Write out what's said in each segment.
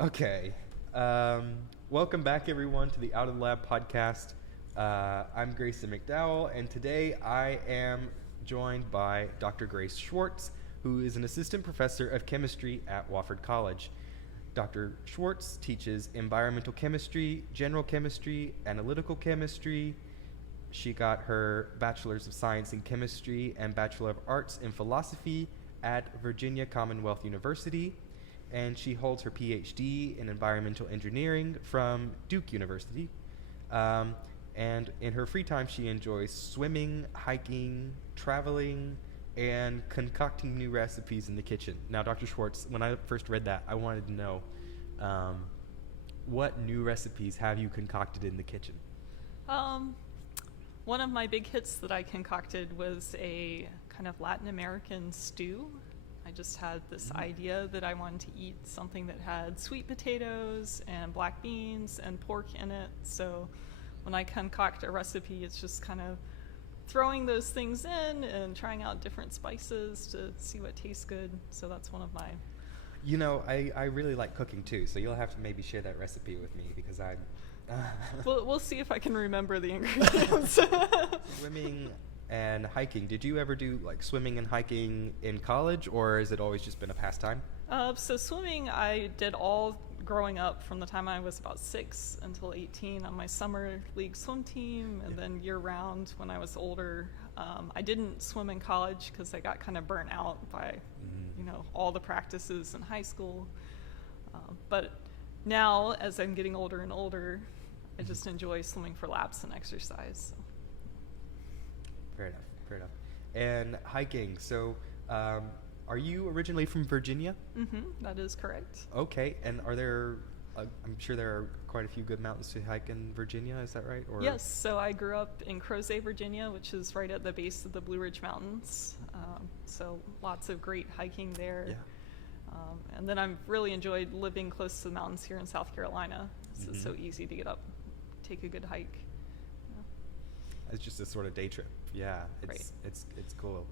Okay. Welcome back, everyone, to the Out of the Lab podcast. I'm Grayson McDowell, and today I am joined by Dr. Grace Schwartz, who is an assistant professor of chemistry at Wofford College. Dr. Schwartz teaches environmental chemistry, general chemistry, analytical chemistry. She got her Bachelor's of Science in Chemistry and Bachelor of Arts in Philosophy at Virginia Commonwealth University, and she holds her PhD in Environmental Engineering from Duke University. And in her free time, she enjoys swimming, hiking, traveling, and concocting new recipes in the kitchen. Now, Dr. Schwartz, when I first read that, I wanted to know what new recipes have you concocted in the kitchen? One of my big hits that I concocted was a kind of Latin American stew. I just had this idea that I wanted to eat something that had sweet potatoes and black beans and pork in it. So when I concoct a recipe, it's just kind of throwing those things in and trying out different spices to see what tastes good. So that's one of my... You know, I really like cooking too, so you'll have to maybe share that recipe with me because I'm... We'll see if I can remember the ingredients. Swimming and hiking. Did you ever do like swimming and hiking in college, or has it always just been a pastime? So swimming I did all growing up from the time I was about 6 until 18 on my summer league swim team, and then year round when I was older. I didn't swim in college because I got kind of burnt out by all the practices in high school. But now as I'm getting older and older, I just enjoy swimming for laps and exercise. So. Fair enough. And hiking, so are you originally from Virginia? Mm-hmm, that is correct. Okay, and are there, I'm sure there are quite a few good mountains to hike in Virginia, is that right? Or? Yes, so I grew up in Crozet, Virginia, which is right at the base of the Blue Ridge Mountains. So lots of great hiking there. Yeah. And then I've really enjoyed living close to the mountains here in South Carolina. It's so easy to get up, take a good hike. Yeah. It's just a sort of day trip. Yeah, it's cool.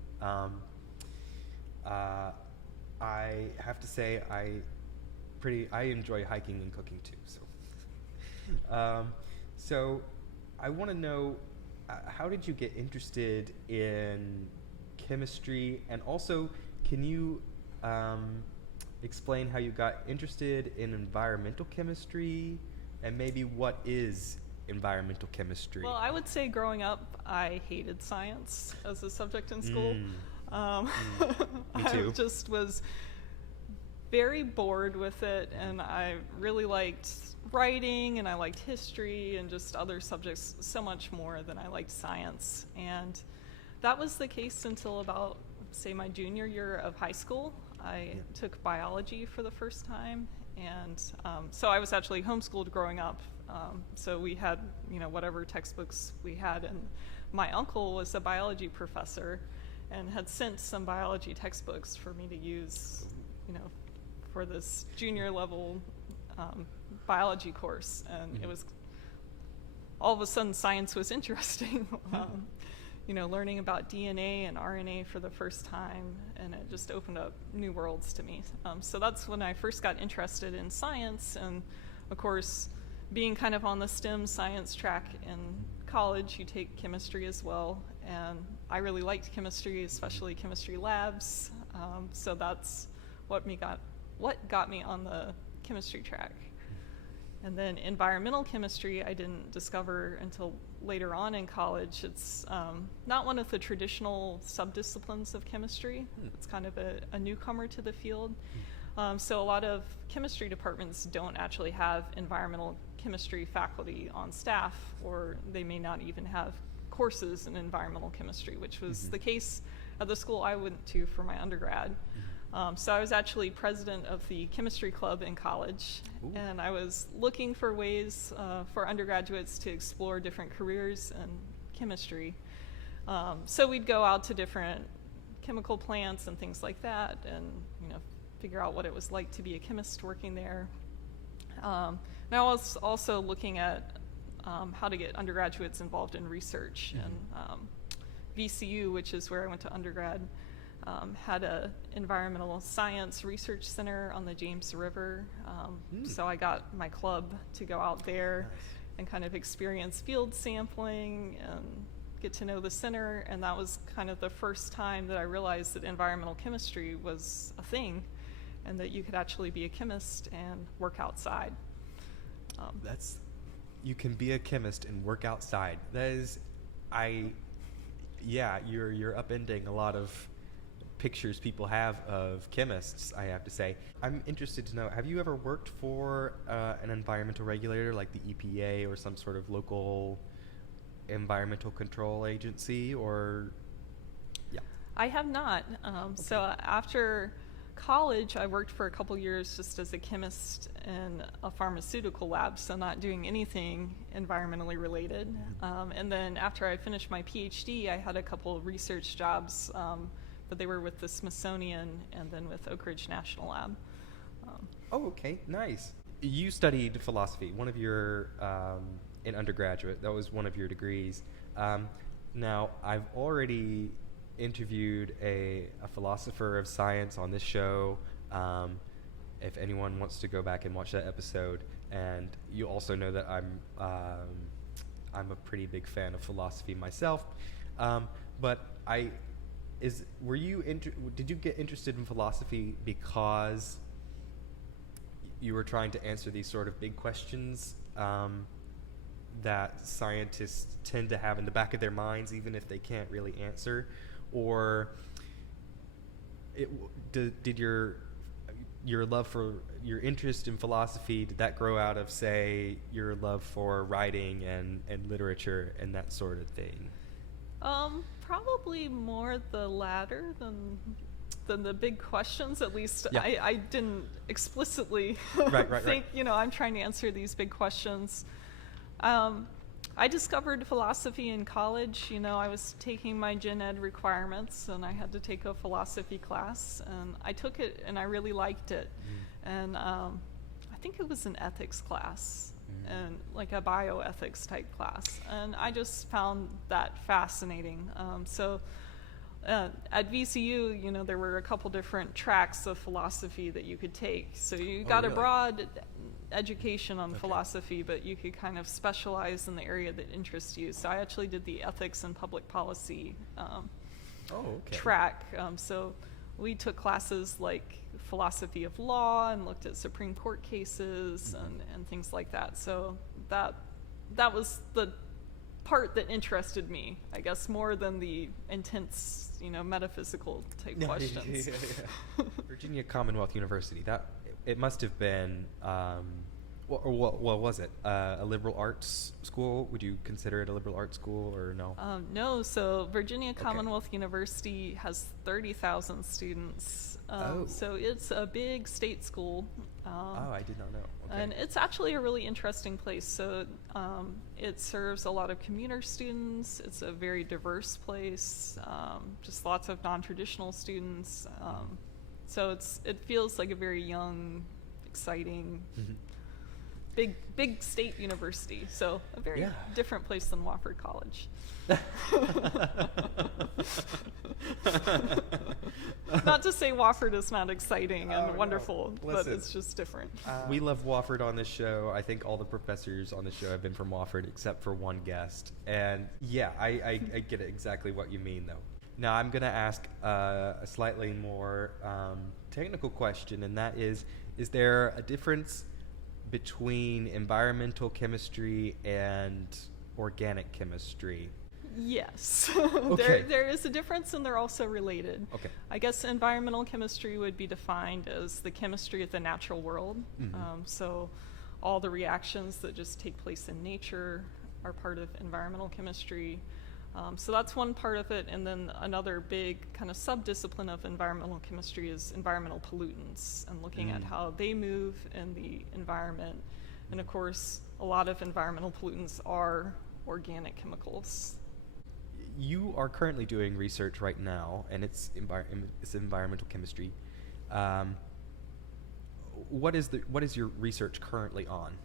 I have to say I enjoy hiking and cooking too. So, so I want to know how did you get interested in chemistry, and also can you explain how you got interested in environmental chemistry, and maybe what is environmental chemistry? Well, I would say growing up, I hated science as a subject in school. Me too. I just was very bored with it, and I really liked writing, and I liked history, and just other subjects so much more than I liked science. And that was the case until about, say, my junior year of high school. I took biology for the first time, and so I was actually homeschooled growing up. So we had, whatever textbooks we had, and my uncle was a biology professor and had sent some biology textbooks for me to use, for this junior level biology course. And it was, all of a sudden, science was interesting. Learning about DNA and RNA for the first time, and it just opened up new worlds to me. So that's when I first got interested in science, and of course, being kind of on the STEM science track in college, you take chemistry as well, and I really liked chemistry, especially chemistry labs. So that's what got me on the chemistry track. And then environmental chemistry I didn't discover until later on in college. It's not one of the traditional subdisciplines of chemistry. It's kind of a newcomer to the field. So a lot of chemistry departments don't actually have environmental chemistry faculty on staff, or they may not even have courses in environmental chemistry, which was the case at the school I went to for my undergrad. So I was actually president of the chemistry club in college. Ooh. And I was looking for ways for undergraduates to explore different careers in chemistry. So we'd go out to different chemical plants and things like that, and figure out what it was like to be a chemist working there. And I was also looking at how to get undergraduates involved in research, and VCU, which is where I went to undergrad. had a environmental science research center on the James River. So I got my club to go out there and kind of experience field sampling and get to know the center. And that was kind of the first time that I realized that environmental chemistry was a thing and that you could actually be a chemist and work outside. You can be a chemist and work outside. That is, you're upending a lot of pictures people have of chemists, I have to say. I'm interested to know, have you ever worked for an environmental regulator like the EPA or some sort of local environmental control agency, or? Yeah. I have not. So after college, I worked for a couple years just as a chemist in a pharmaceutical lab, so not doing anything environmentally related. And then after I finished my PhD, I had a couple research jobs, but they were with the Smithsonian and then with Oak Ridge National Lab. Okay, nice. You studied philosophy, one of your, in undergraduate, that was one of your degrees. Now, I've already interviewed a philosopher of science on this show, if anyone wants to go back and watch that episode. And you also know that I'm a pretty big fan of philosophy myself. But did you get interested in philosophy because you were trying to answer these sort of big questions that scientists tend to have in the back of their minds, even if they can't really answer? Or did your love for, your interest in philosophy, did that grow out of, say, your love for writing and literature and that sort of thing? Probably more the latter than the big questions. At least Yeah. I didn't explicitly think, I'm trying to answer these big questions. I discovered philosophy in college. I was taking my gen ed requirements and I had to take a philosophy class, and I took it and I really liked it. And I think it was an ethics class and like a bioethics type class. And I just found that fascinating. So at VCU, there were a couple different tracks of philosophy that you could take. So you got a broad education on philosophy, but you could kind of specialize in the area that interests you. So I actually did the ethics and public policy track. So we took classes like philosophy of law and looked at Supreme Court cases and things like that. So that was the part that interested me, I guess, more than the intense, metaphysical type questions. Virginia Commonwealth University, it must have been, what was it? A liberal arts school? Would you consider it a liberal arts school or no? No, so Virginia Commonwealth University has 30,000 students. So it's a big state school. I did not know. Okay. And it's actually a really interesting place. So it serves a lot of commuter students. It's a very diverse place, just lots of non-traditional students. So it feels like a very young, exciting, big state university. So a very different place than Wofford College. Not to say Wofford is not exciting and wonderful, but it's just different. We love Wofford on this show. I think all the professors on the show have been from Wofford except for one guest. And I get exactly what you mean, though. Now I'm going to ask a slightly more technical question, and that is there a difference between environmental chemistry and organic chemistry? Yes. Okay. There is a difference, and they're also related. Okay. I guess environmental chemistry would be defined as the chemistry of the natural world. So all the reactions that just take place in nature are part of environmental chemistry. So that's one part of it. And then another big kind of sub-discipline of environmental chemistry is environmental pollutants and looking at how they move in the environment. And of course, a lot of environmental pollutants are organic chemicals. You are currently doing research right now, and it's environmental chemistry. What is your research currently on?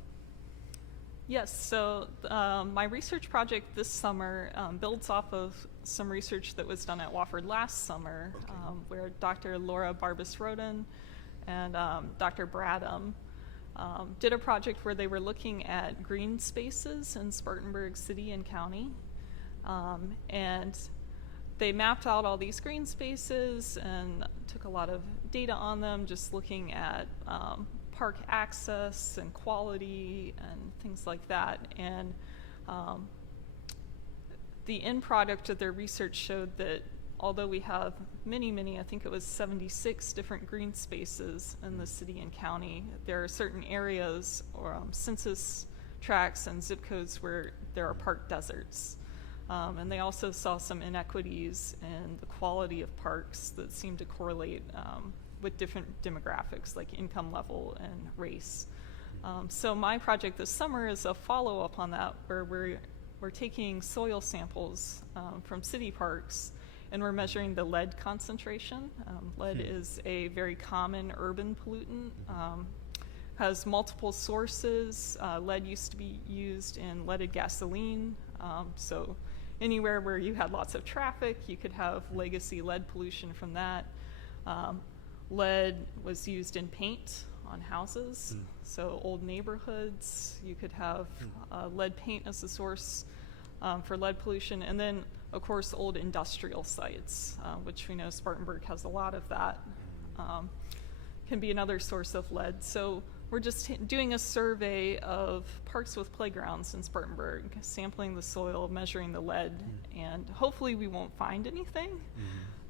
Yes, so my research project this summer builds off of some research that was done at Wofford last summer, where Dr. Laura Barbas-Roden and Dr. Bradham did a project where they were looking at green spaces in Spartanburg City and County. And they mapped out all these green spaces and took a lot of data on them, just looking at park access and quality and things like that. And the end product of their research showed that although we have many, I think it was 76 different green spaces in the city and county, there are certain areas or census tracts and zip codes where there are park deserts. And they also saw some inequities in the quality of parks that seem to correlate with different demographics like income level and race. So my project this summer is a follow-up on that, where we're taking soil samples from city parks and we're measuring the lead concentration. Lead is a very common urban pollutant, has multiple sources. Lead used to be used in leaded gasoline, so anywhere where you had lots of traffic, you could have legacy lead pollution from that. Lead was used in paint on houses, so old neighborhoods, you could have lead paint as a source for lead pollution. And then, of course, old industrial sites, which we know Spartanburg has a lot of that, can be another source of lead. So we're just doing a survey of parks with playgrounds in Spartanburg, sampling the soil, measuring the lead, and hopefully we won't find anything.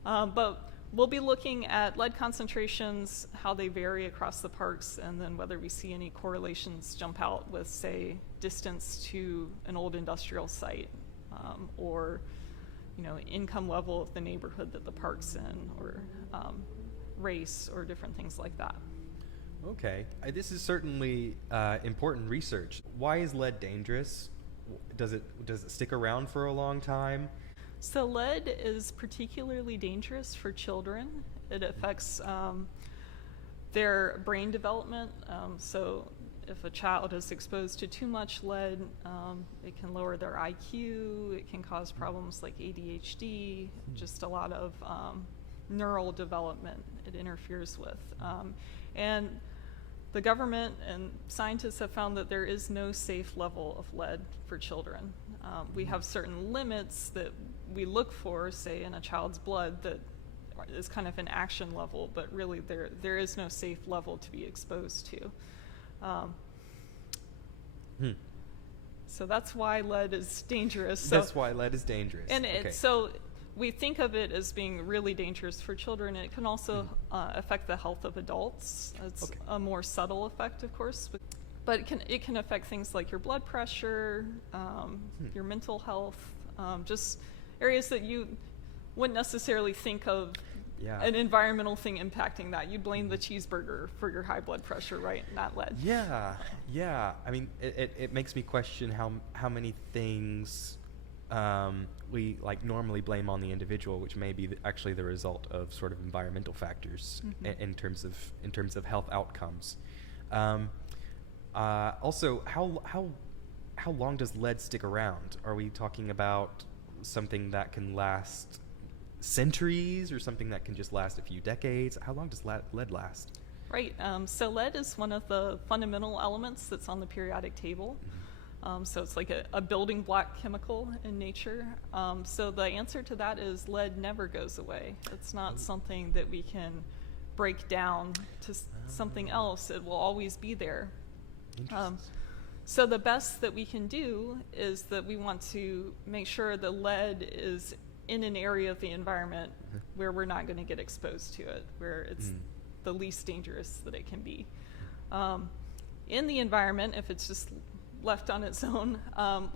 But we'll be looking at lead concentrations, how they vary across the parks, and then whether we see any correlations jump out with, say, distance to an old industrial site, or income level of the neighborhood that the park's in, or race, or different things like that. Okay, this is certainly important research. Why is lead dangerous? Does it stick around for a long time? So lead is particularly dangerous for children. It affects their brain development. So if a child is exposed to too much lead, it can lower their IQ, it can cause problems like ADHD, just a lot of neural development it interferes with. And the government and scientists have found that there is no safe level of lead for children. We have certain limits that we look for, say, in a child's blood that is kind of an action level, but really there is no safe level to be exposed to. So that's why lead is dangerous. That's why lead is dangerous. And so we think of it as being really dangerous for children. It can also affect the health of adults. It's a more subtle effect, of course, but it can affect things like your blood pressure, your mental health, just areas that you wouldn't necessarily think of an environmental thing impacting that. You'd blame the cheeseburger for your high blood pressure, right? Not lead. Yeah. I mean, it makes me question how many things we normally blame on the individual, which may be actually the result of sort of environmental factors in terms of health outcomes. Also, how long does lead stick around? Are we talking about something that can last centuries or something that can just last a few decades? How long does lead last? Right. So lead is one of the fundamental elements that's on the periodic table. So it's like a building block chemical in nature. So the answer to that is lead never goes away. It's not something that we can break down to something else. It will always be there. So the best that we can do is that we want to make sure the lead is in an area of the environment where we're not going to get exposed to it, where it's the least dangerous that it can be. In the environment, if it's just left on its own,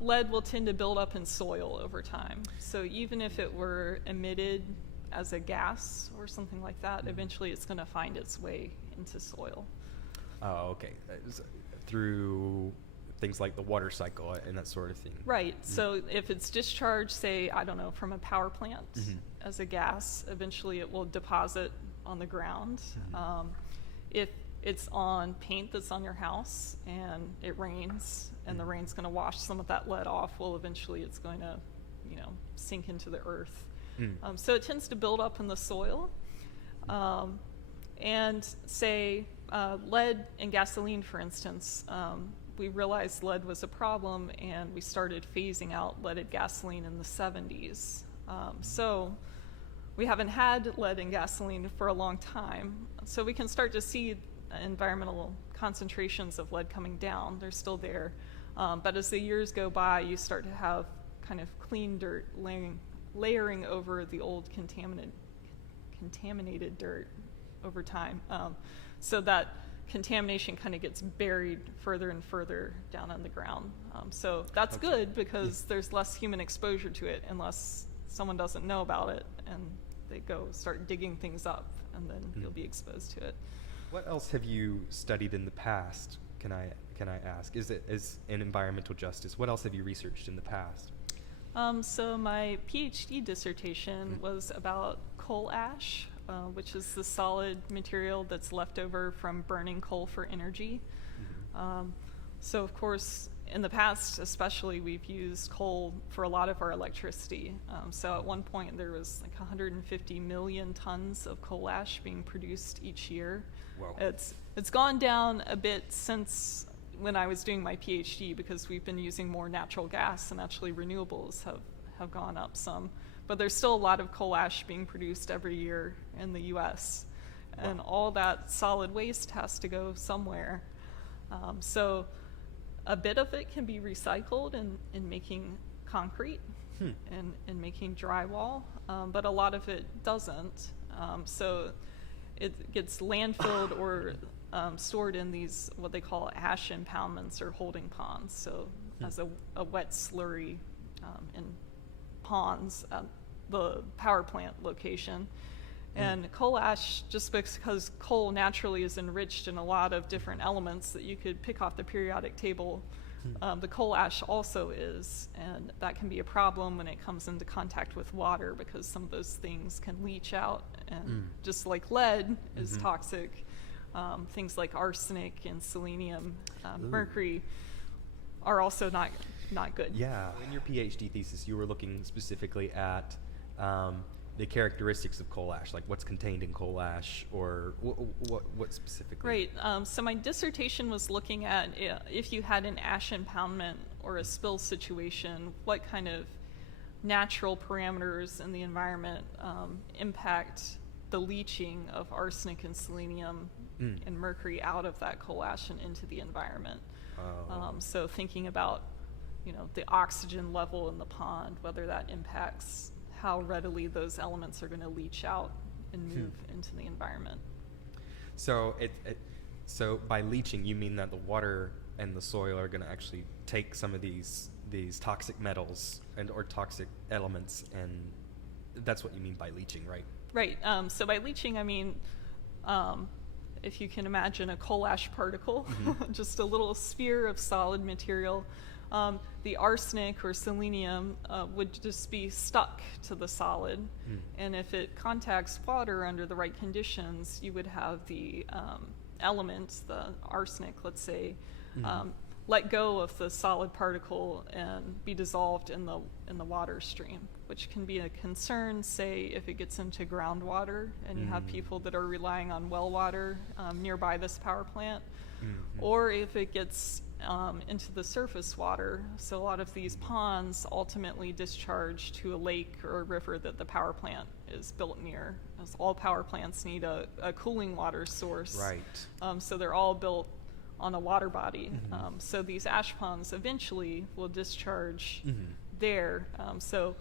lead will tend to build up in soil over time. So even if it were emitted as a gas or something like that, eventually it's going to find its way into soil. Oh, okay. Through things like the water cycle and that sort of thing. Right. So if it's discharged, say, I don't know, from a power plant as a gas, eventually it will deposit on the ground. If it's on paint that's on your house and it rains and the rain's going to wash some of that lead off, well, eventually it's going to sink into the earth. So it tends to build up in the soil. And say lead and gasoline, for instance, we realized lead was a problem, and we started phasing out leaded gasoline in the 70s. So we haven't had lead in gasoline for a long time. So we can start to see environmental concentrations of lead coming down. They're still there. But as the years go by, you start to have kind of clean dirt layering over the old contaminated dirt over time. So that contamination kind of gets buried further and further down on the ground. So that's good because there's less human exposure to it unless someone doesn't know about it and they go start digging things up, and then you'll be exposed to it. What else have you studied in the past? Can I ask? Is in environmental justice? What else have you researched in the past? So my PhD dissertation was about coal ash, which is the solid material that's left over from burning coal for energy. So of course, in the past especially, we've used coal for a lot of our electricity. So at one point there was like 150 million tons of coal ash being produced each year. Wow. It's gone down a bit since when I was doing my PhD, because we've been using more natural gas, and actually renewables have gone up some. But there's still a lot of coal ash being produced every year in the US. And all that solid waste has to go somewhere. So a bit of it can be recycled in making concrete and making drywall, but a lot of it doesn't. So it gets landfilled or stored in these, what they call ash impoundments or holding ponds. So as a wet slurry in ponds at the power plant location. And coal ash, just because coal naturally is enriched in a lot of different elements that you could pick off the periodic table, the coal ash also is, and that can be a problem when it comes into contact with water, because some of those things can leach out, and just like lead is toxic, things like arsenic and selenium, mercury are also not good. Yeah. In your PhD thesis, you were looking specifically at the characteristics of coal ash, like what's contained in coal ash, or what specifically? Right. So my dissertation was looking at if you had an ash impoundment or a spill situation, what kind of natural parameters in the environment impact the leaching of arsenic and selenium and mercury out of that coal ash and into the environment. So thinking about, the oxygen level in the pond, whether that impacts how readily those elements are going to leach out and move into the environment. So so by leaching, you mean that the water and the soil are going to actually take some of these toxic metals or toxic elements, and that's what you mean by leaching, right? Right. So by leaching, I mean, if you can imagine a coal ash particle, just a little sphere of solid material. The arsenic or selenium would just be stuck to the solid, and if it contacts water under the right conditions, you would have the element, the arsenic, let's say, let go of the solid particle and be dissolved in the water stream, which can be a concern, say, if it gets into groundwater and you have people that are relying on well water nearby this power plant, or if it gets into the surface water. So a lot of these ponds ultimately discharge to a lake or a river that the power plant is built near, as all power plants need a cooling water source. Right. So they're all built on a water body. So these ash ponds eventually will discharge there. So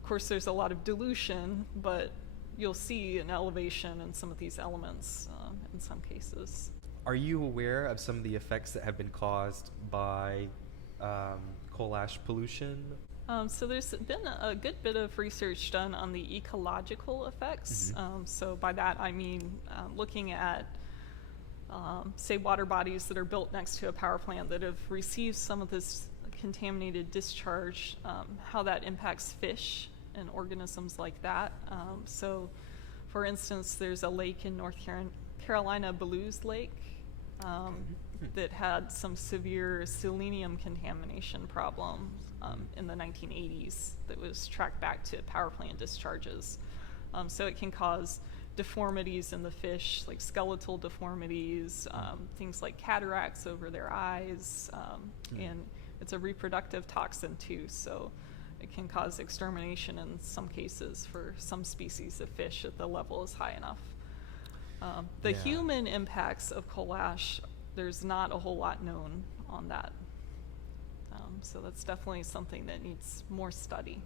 of course there's a lot of dilution, but you'll see an elevation in some of these elements in some cases. Are you aware of some of the effects that have been caused by coal ash pollution? So there's been a good bit of research done on the ecological effects. So by that I mean looking at, say, water bodies that are built next to a power plant that have received some of this contaminated discharge, how that impacts fish and organisms like that. So for instance, there's a lake in North Carolina, Blues Lake. that had some severe selenium contamination problems in the 1980s that was tracked back to power plant discharges. So it can cause deformities in the fish, like skeletal deformities, things like cataracts over their eyes, and it's a reproductive toxin too, so it can cause extermination in some cases for some species of fish if the level is high enough. The human impacts of coal ash, there's not a whole lot known on that. So that's definitely something that needs more study.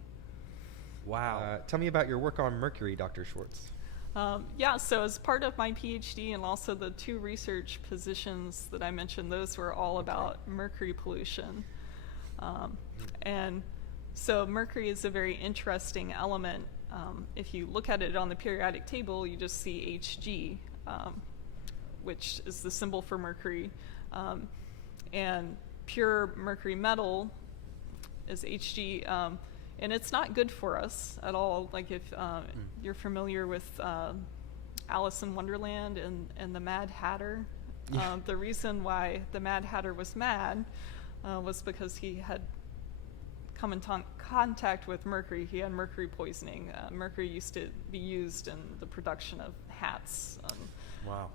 Wow. Tell me about your work on mercury, Dr. Schwartz. So as part of my PhD and also the 2 research positions that I mentioned, those were all about mercury pollution. And so mercury is a very interesting element. If you look at it on the periodic table, you just see Hg, which is the symbol for mercury. And pure mercury metal is Hg, and it's not good for us at all. Like if you're familiar with Alice in Wonderland and the Mad Hatter, the reason why the Mad Hatter was mad was because he had come in contact with mercury. He had mercury poisoning. Mercury used to be used in the production of hats. Wow.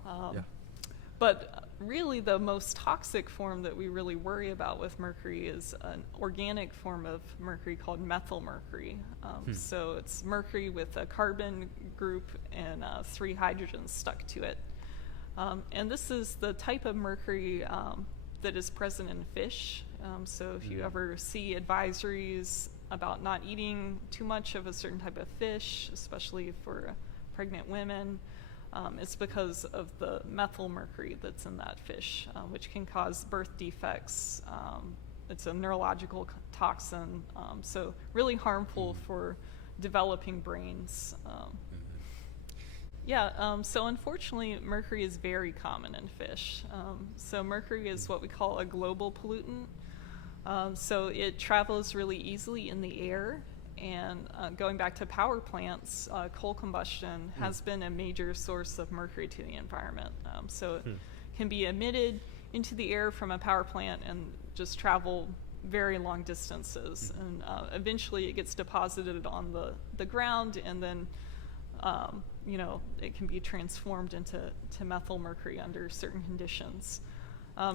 But really the most toxic form that we really worry about with mercury is an organic form of mercury called methyl mercury. So it's mercury with a carbon group and 3 hydrogens stuck to it. And this is the type of mercury that is present in fish. So if you ever see advisories about not eating too much of a certain type of fish, especially for pregnant women, it's because of the methyl mercury that's in that fish, which can cause birth defects. It's a neurological toxin, so really harmful for developing brains. So unfortunately, mercury is very common in fish. So mercury is what we call a global pollutant. So it travels really easily in the air. And going back to power plants, coal combustion has been a major source of mercury to the environment. So it can be emitted into the air from a power plant and just travel very long distances. And eventually it gets deposited on the ground, and then it can be transformed into methyl mercury under certain conditions.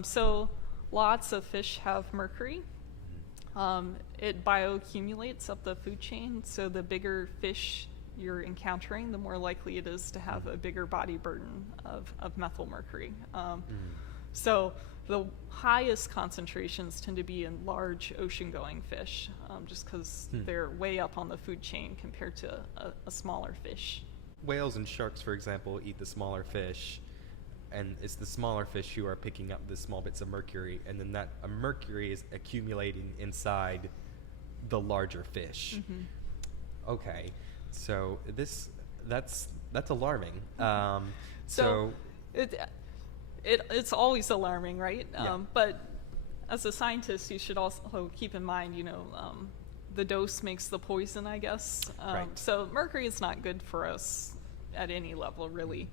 So lots of fish have mercury. It bioaccumulates up the food chain, so the bigger fish you're encountering, the more likely it is to have a bigger body burden of methyl mercury. So the highest concentrations tend to be in large ocean-going fish, just because they're way up on the food chain compared to a smaller fish. Whales and sharks, for example, eat the smaller fish, and it's the smaller fish who are picking up the small bits of mercury, and then that mercury is accumulating inside the larger fish. Okay, so that's alarming. So it's always alarming, right? But as a scientist, you should also keep in mind, the dose makes the poison, I guess. Right. So mercury is not good for us at any level, really.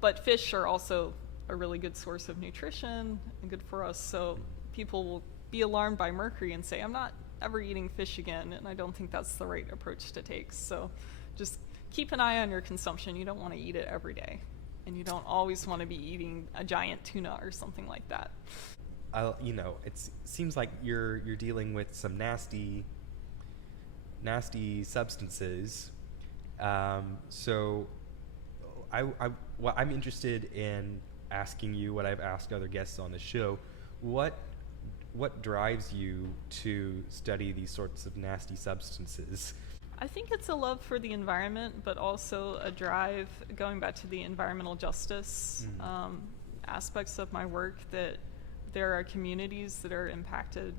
But fish are also a really good source of nutrition and good for us. So people will be alarmed by mercury and say, I'm not ever eating fish again. And I don't think that's the right approach to take. So just keep an eye on your consumption. You don't want to eat it every day. And you don't always want to be eating a giant tuna or something like that. It seems like you're dealing with some nasty substances. So I'm interested in asking you what I've asked other guests on the show. What drives you to study these sorts of nasty substances? I think it's a love for the environment, but also a drive, going back to the environmental justice aspects of my work, that there are communities that are impacted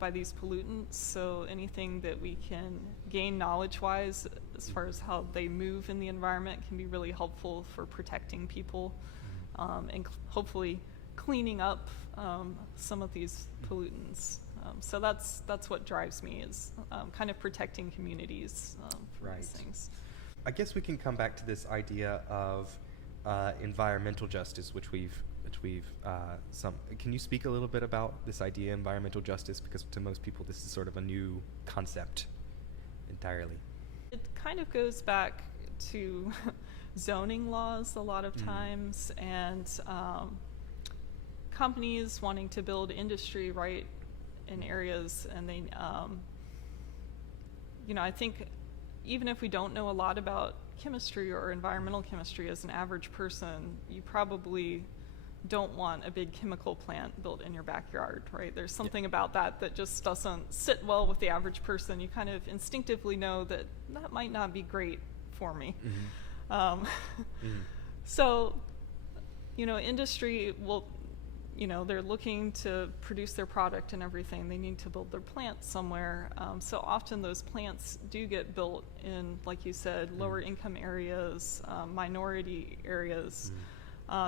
by these pollutants. So anything that we can gain knowledge-wise as far as how they move in the environment can be really helpful for protecting people and hopefully cleaning up some of these pollutants. So that's what drives me, is kind of protecting communities for these things. I guess we can come back to this idea of environmental justice, which we've we've can you speak a little bit about this idea of environmental justice, because to most people this is sort of a new concept entirely? It kind of goes back to zoning laws a lot of times, and companies wanting to build industry right in areas, and they I think even if we don't know a lot about chemistry or environmental chemistry as an average person, you probably don't want a big chemical plant built in your backyard, right? There's something about that just doesn't sit well with the average person. You kind of instinctively know that might not be great for me. So, industry will, they're looking to produce their product and everything. They need to build their plant somewhere. So often those plants do get built in, like you said, lower income areas, minority areas,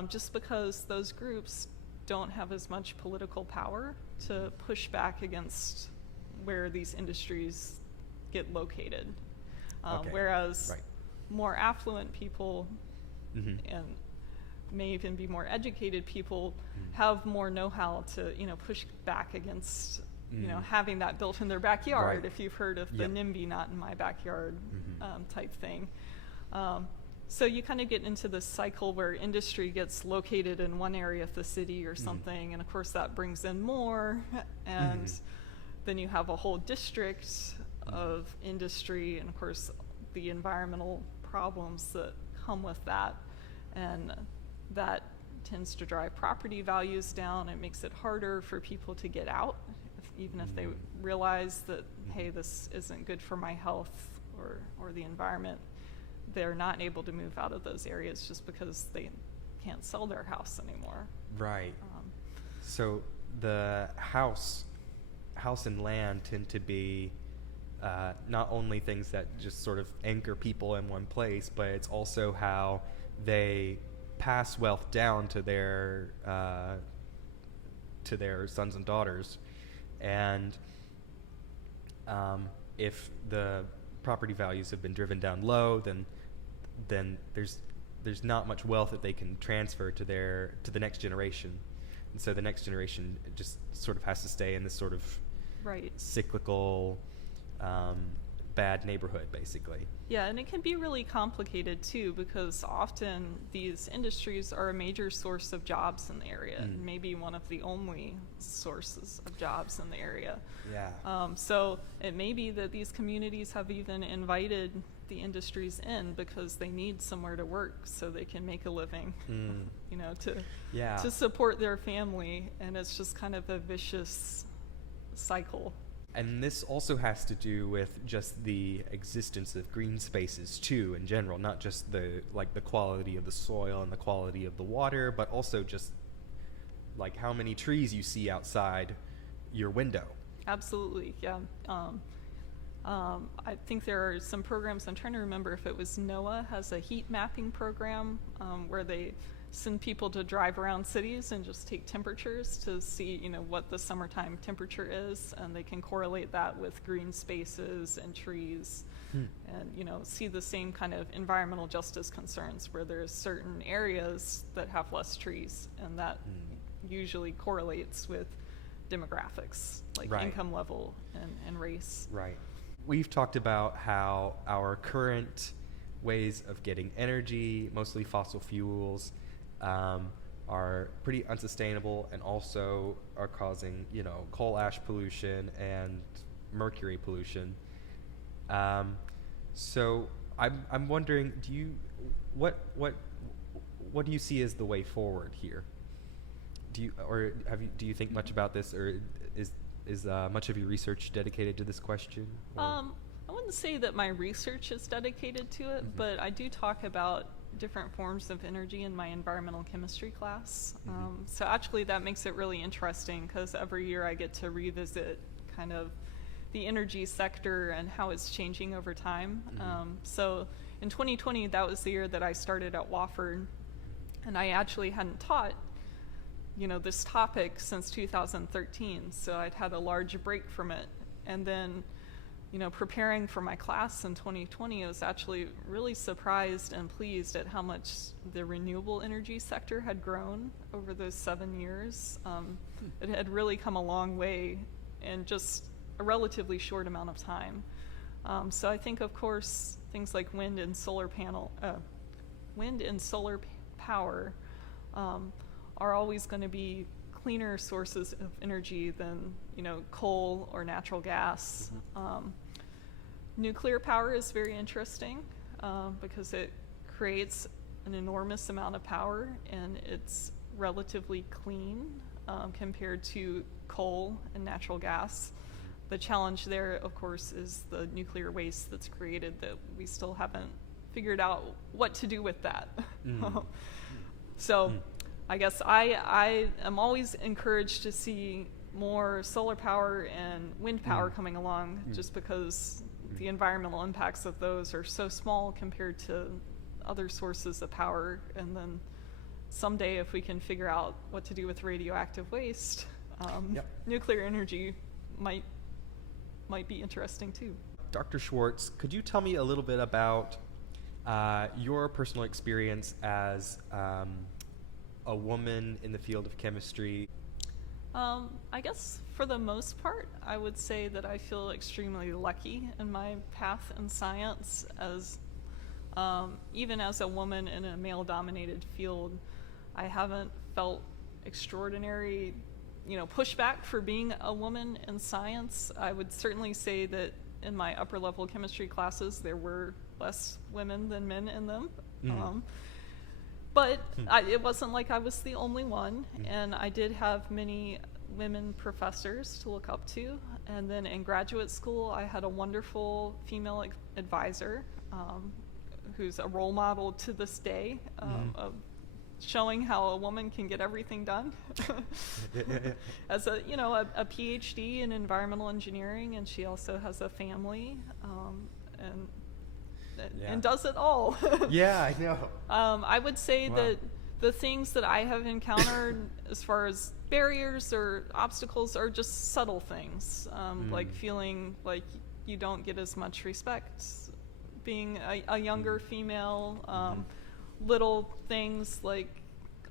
just because those groups don't have as much political power to push back against where these industries get located. Whereas more affluent people and may even be more educated people have more know-how to push back against having that built in their backyard. If you've heard of the NIMBY, not in my backyard type thing. So you kind of get into this cycle where industry gets located in one area of the city or something, and of course that brings in more, and then you have a whole district of industry, and of course the environmental problems that come with that, and that tends to drive property values down. It makes it harder for people to get out, even if they realize that, hey, this isn't good for my health or the environment. They're not able to move out of those areas just because they can't sell their house anymore. Right. So the house and land tend to be not only things that just sort of anchor people in one place, but it's also how they pass wealth down to their sons and daughters. And if the property values have been driven down low, then there's not much wealth that they can transfer to the next generation, and so the next generation just sort of has to stay in this sort of cyclical bad neighborhood, basically. Yeah, and it can be really complicated too, because often these industries are a major source of jobs in the area, and maybe one of the only sources of jobs in the area. So it may be that these communities have even invited the industries in because they need somewhere to work so they can make a living, to support their family, and it's just kind of a vicious cycle. And this also has to do with just the existence of green spaces too, in general, not just the quality of the soil and the quality of the water, but also just like how many trees you see outside your window. Absolutely, yeah. I think there are some programs, I'm trying to remember if it was NOAA has a heat mapping program where they send people to drive around cities and just take temperatures to see, what the summertime temperature is, and they can correlate that with green spaces and trees, and, see the same kind of environmental justice concerns where there's certain areas that have less trees, and that usually correlates with demographics, like income level and race. Right. We've talked about how our current ways of getting energy, mostly fossil fuels, are pretty unsustainable, and also are causing, coal ash pollution and mercury pollution. So I'm wondering, what do you see as the way forward here? Do you think much about this, or is much of your research dedicated to this question? I wouldn't say that my research is dedicated to it, but I do talk about different forms of energy in my environmental chemistry class. So actually that makes it really interesting, because every year I get to revisit kind of the energy sector and how it's changing over time. So in 2020, that was the year that I started at Wofford, and I actually hadn't taught this topic since 2013, so I'd had a large break from it. And then preparing for my class in 2020, I was actually really surprised and pleased at how much the renewable energy sector had grown over those 7 years. It had really come a long way in just a relatively short amount of time. So I think, of course, things like wind and solar power are always going to be cleaner sources of energy than coal or natural gas. Nuclear power is very interesting because it creates an enormous amount of power and it's relatively clean compared to coal and natural gas. The challenge there, of course, is the nuclear waste that's created that we still haven't figured out what to do with that. So I guess I am always encouraged to see more solar power and wind power coming along just because the environmental impacts of those are so small compared to other sources of power. And then someday, if we can figure out what to do with radioactive waste, nuclear energy might be interesting too. Dr. Schwartz, could you tell me a little bit about your personal experience as a woman in the field of chemistry? I guess for the most part, I would say that I feel extremely lucky in my path in science, as even as a woman in a male-dominated field, I haven't felt extraordinary, pushback for being a woman in science. I would certainly say that in my upper-level chemistry classes, there were less women than men in them. But it wasn't like I was the only one, and I did have many women professors to look up to. And then in graduate school, I had a wonderful female advisor who's a role model to this day of showing how a woman can get everything done. As a PhD in environmental engineering, and she also has a family and does it all. Yeah, I know. I would say that the things that I have encountered as far as barriers or obstacles are just subtle things, like feeling like you don't get as much respect being a younger female, little things like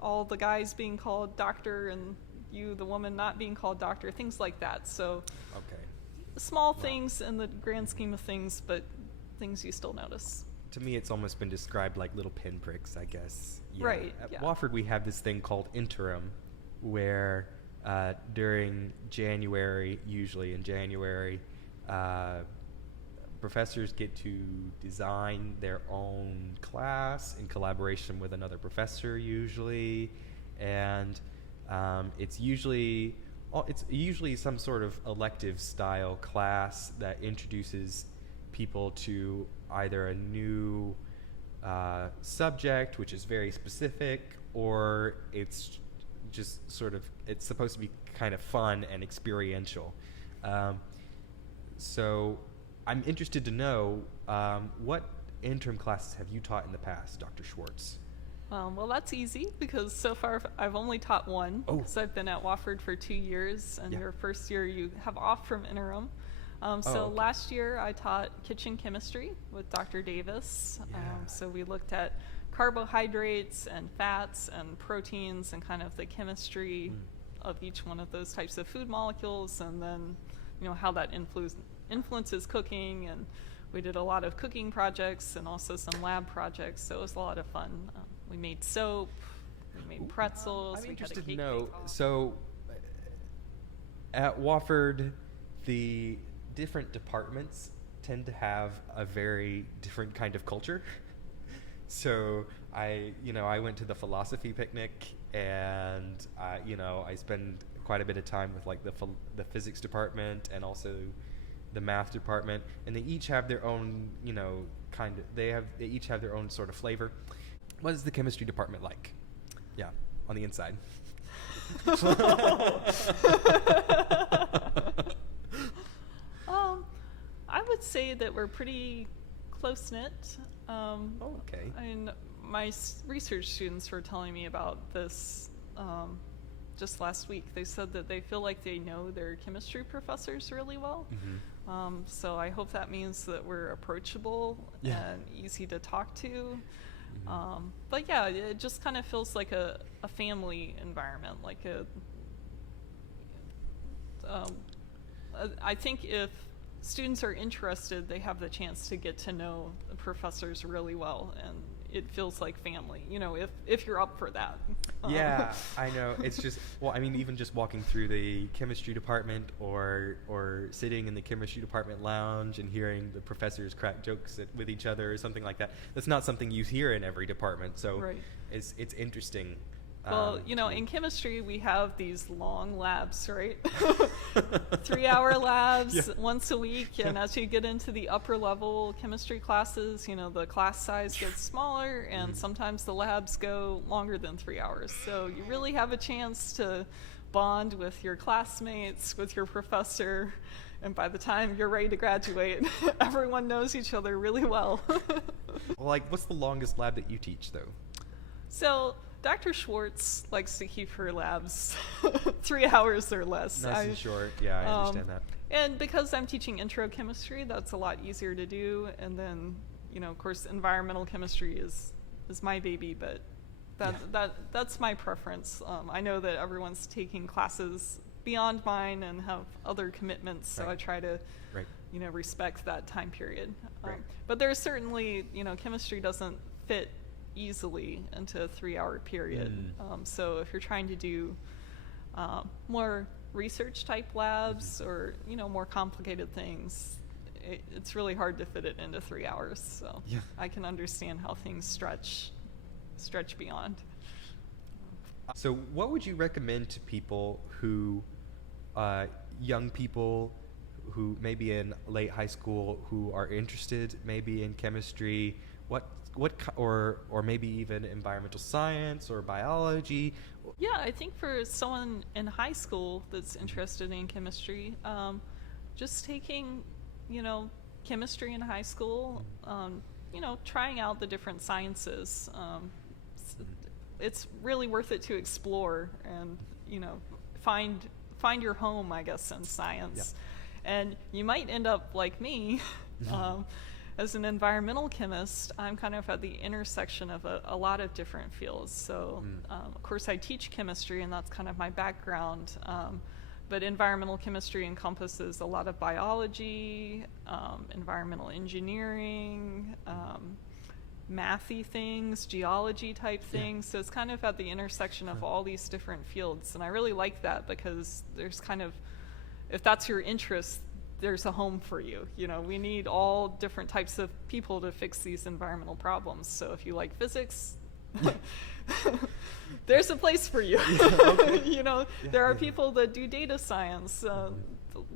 all the guys being called doctor and you, the woman, not being called doctor, things like that. So small things in the grand scheme of things, but things you still notice. To me, it's almost been described like little pinpricks, I guess. Yeah. Right. At Wofford, we have this thing called Interim, where during January, usually in January, professors get to design their own class in collaboration with another professor, usually, and it's usually some sort of elective style class that introduces people to either a new subject, which is very specific, or it's just it's supposed to be kind of fun and experiential. So I'm interested to know what interim classes have you taught in the past, Dr. Schwartz? Well, that's easy because so far I've only taught one. So I've been at Wofford for 2 years, and your first year you have off from interim. Last year I taught kitchen chemistry with Dr. Davis. So we looked at carbohydrates and fats and proteins and kind of the chemistry of each one of those types of food molecules, and then how that influences cooking. And we did a lot of cooking projects and also some lab projects, so it was a lot of fun. We made soap, we made pretzels. I'm interested to know, so at Wofford, the different departments tend to have a very different kind of culture. So I went to the philosophy picnic, and I spend quite a bit of time with like the physics department and also the math department, and they each have their own they each have their own sort of flavor. What is the chemistry department like? Yeah, on the inside. I would say that we're pretty close-knit. Okay. And my research students were telling me about this just last week. They said that they feel like they know their chemistry professors really well. So I hope that means that we're approachable and easy to talk to. But yeah, it just kind of feels like a family environment, like I think if students are interested, they have the chance to get to know the professors really well, and it feels like family, if you're up for that. Yeah, I know. It's just, well, I mean, even just walking through the chemistry department or sitting in the chemistry department lounge and hearing the professors crack jokes with each other or something like that, that's not something you hear in every department. So Right. it's interesting. Well, in chemistry, we have these long labs, right? 3-hour labs once a week. And as you get into the upper level chemistry classes, the class size gets smaller, and sometimes the labs go longer than 3 hours. So you really have a chance to bond with your classmates, with your professor. And by the time you're ready to graduate, everyone knows each other really well. Like, what's the longest lab that you teach, though? So Dr. Schwartz likes to keep her labs 3 hours or less. Nice and short. Yeah, I understand that. And because I'm teaching intro chemistry, that's a lot easier to do. And then, of course, environmental chemistry is my baby, but that's my preference. I know that everyone's taking classes beyond mine and have other commitments, so I try to respect that time period. But there's certainly, chemistry doesn't fit easily into a 3-hour period. So if you're trying to do more research type labs or more complicated things, it's really hard to fit it into 3 hours. So I can understand how things stretch beyond. So what would you recommend to people who, young people who maybe in late high school who are interested maybe in chemistry, or maybe even environmental science or biology? Yeah, I think for someone in high school that's interested in chemistry, just taking, chemistry in high school, trying out the different sciences. It's really worth it to explore and, find your home, I guess, in science. And you might end up like me. As an environmental chemist, I'm kind of at the intersection of a lot of different fields. So, of course, I teach chemistry, and that's kind of my background. But environmental chemistry encompasses a lot of biology, environmental engineering, mathy things, geology type things. So it's kind of at the intersection of all these different fields. And I really like that because there's kind of, if that's your interest, there's a home for you. We need all different types of people to fix these environmental problems. So if you like physics, there's a place for you. There are people that do data science,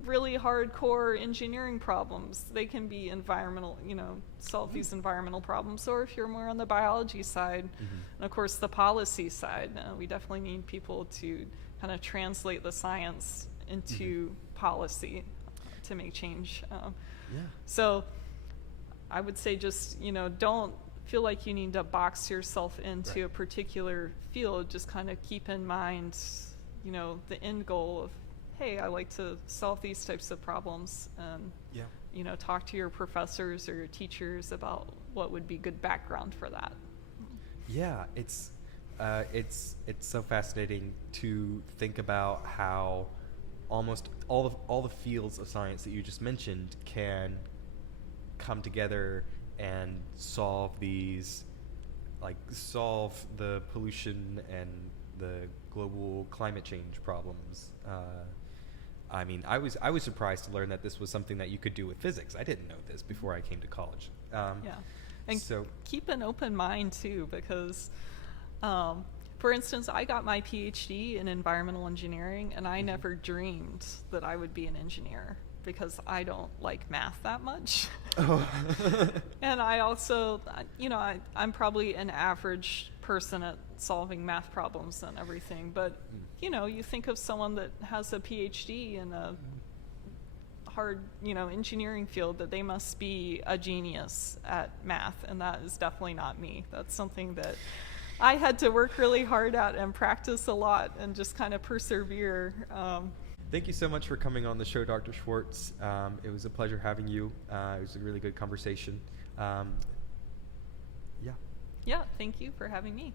really hardcore engineering problems. They can be environmental, solve these environmental problems. Or if you're more on the biology side, and of course the policy side, we definitely need people to kind of translate the science into policy to make change. So I would say just, don't feel like you need to box yourself into a particular field. Just kind of keep in mind, the end goal of, hey, I like to solve these types of problems, and, talk to your professors or your teachers about what would be good background for that. Yeah, it's so fascinating to think about how almost all the fields of science that you just mentioned can come together and solve the pollution and the global climate change problems. I mean, I was surprised to learn that this was something that you could do with physics. I didn't know this before I came to college. And so keep an open mind too, because for instance, I got my PhD in environmental engineering, and I never dreamed that I would be an engineer because I don't like math that much. And I also, I'm probably an average person at solving math problems and everything. But, you think of someone that has a PhD in a hard, engineering field, that they must be a genius at math. And that is definitely not me. That's something that I had to work really hard at and practice a lot and just kind of persevere. Thank you so much for coming on the show, Dr. Schwartz. It was a pleasure having you. It was a really good conversation. Yeah. Yeah, thank you for having me.